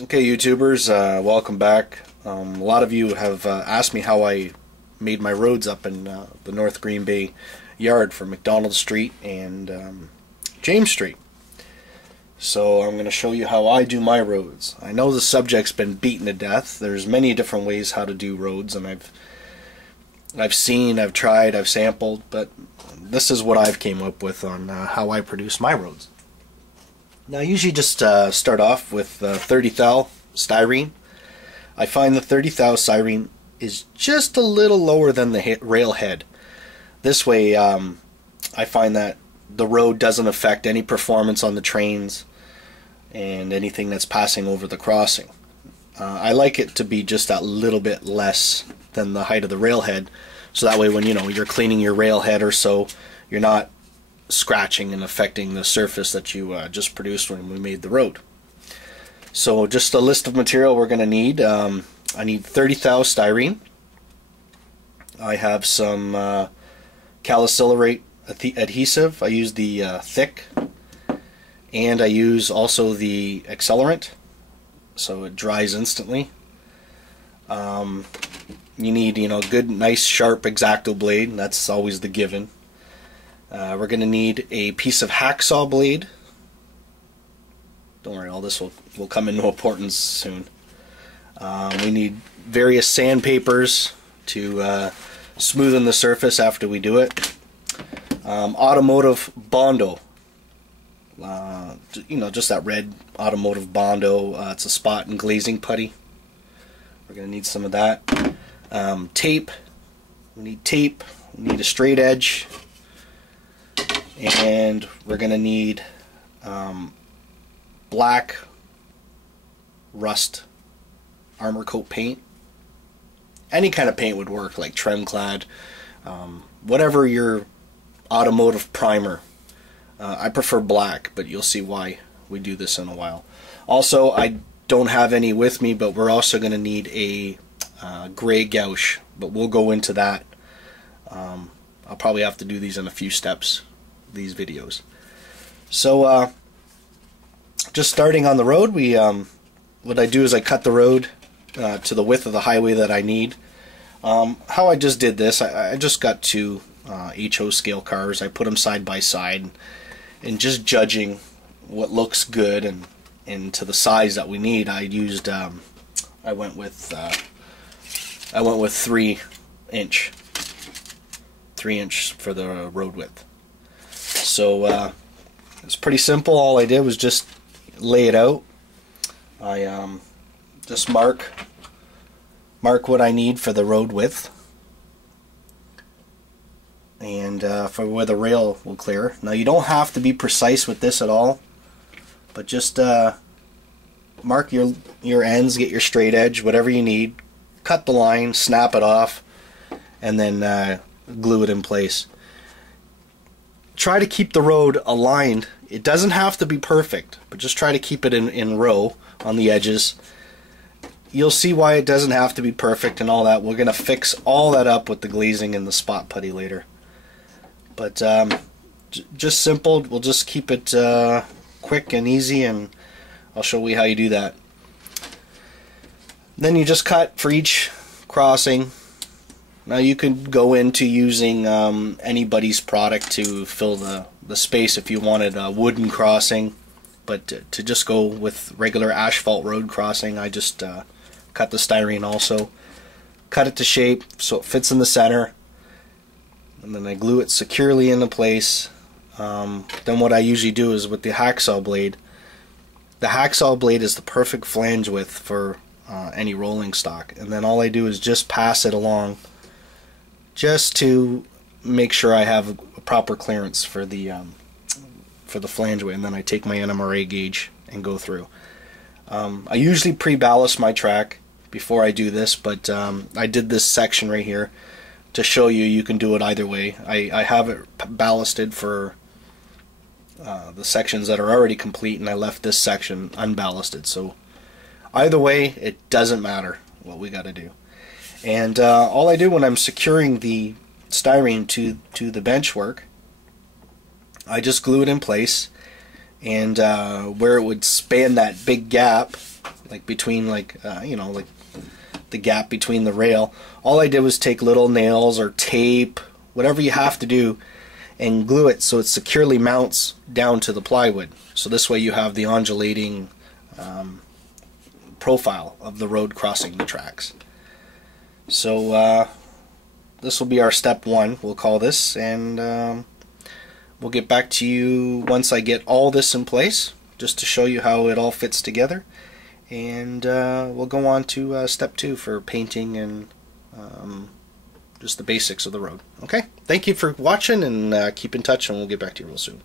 Okay, YouTubers, welcome back. A lot of you have asked me how I made my roads up in the North Green Bay yard for McDonald Street and James Street. So I'm going to show you how I do my roads. I know the subject's been beaten to death. There's many different ways how to do roads, and I've seen, I've tried, I've sampled, but this is what I've came up with on how I produce my roads. Now I usually just start off with 30 thou styrene. I find the 30 thou styrene is just a little lower than the rail head. This way I find that the road doesn't affect any performance on the trains and anything that's passing over the crossing. I like it to be just a little bit less than the height of the railhead, so that way when you're cleaning your railhead or so, you're not scratching and affecting the surface that you just produced when we made the road. So just a list of material we're going to need. I need 30 thou styrene. I have some calicylate adhesive. I use the thick, and I use also the accelerant, so it dries instantly. You need good, nice, sharp X-Acto blade. That's always the given. We're going to need a piece of hacksaw blade. Don't worry, all this will come into importance soon. We need various sandpapers to smoothen the surface after we do it. Automotive Bondo. Just that red automotive Bondo. It's a spot and glazing putty. We're going to need some of that. Tape. We need tape. We need a straight edge. And we're going to need black rust armor coat paint. Any kind of paint would work, like Tremclad, whatever your automotive primer. I prefer black, but you'll see why we do this in a while. Also, I don't have any with me, but we're also going to need a gray gouache, but we'll go into that. I'll probably have to do these in a few steps, these videos. So just starting on the road, what I do is I cut the road to the width of the highway that I need. How I just did this, I just got two HO scale cars. I put them side by side and just judging what looks good and to the size that we need. I went with 3-inch for the road width. So it's pretty simple. All I did was just lay it out. I just mark what I need for the road width, and for where the rail will clear. Now you don't have to be precise with this at all, but just mark your ends, get your straight edge, whatever you need, cut the line, snap it off, and then glue it in place. Try to keep the road aligned. It doesn't have to be perfect, but just try to keep it in row on the edges. You'll see why it doesn't have to be perfect and all that. We're going to fix all that up with the glazing and the spot putty later. But just simple. We'll just keep it quick and easy, and I'll show you how you do that. Then you just cut for each crossing. Now you could go into using anybody's product to fill the space if you wanted a wooden crossing, but to just go with regular asphalt road crossing, I just cut the styrene also, cut it to shape so it fits in the center, and then I glue it securely into place. Then what I usually do is with the hacksaw blade. The hacksaw blade is the perfect flange width for any rolling stock, and then all I do is just pass it along, just to make sure I have a proper clearance for the flange weight, and then I take my NMRA gauge and go through. I usually pre-ballast my track before I do this, but I did this section right here to show you can do it either way. I have it ballasted for the sections that are already complete, and I left this section unballasted, so either way it doesn't matter what we got to do. And all I do when I'm securing the styrene to the bench work, I just glue it in place, and where it would span that big gap like between you know, like the gap between the rail. All I did was take little nails or tape, whatever you have to do, and glue it so it securely mounts down to the plywood. So this way you have the undulating profile of the road crossing the tracks. So this will be our step one, we'll call this, and we'll get back to you once I get all this in place, just to show you how it all fits together. And we'll go on to step two for painting and just the basics of the road. Okay, thank you for watching, and keep in touch, and we'll get back to you real soon.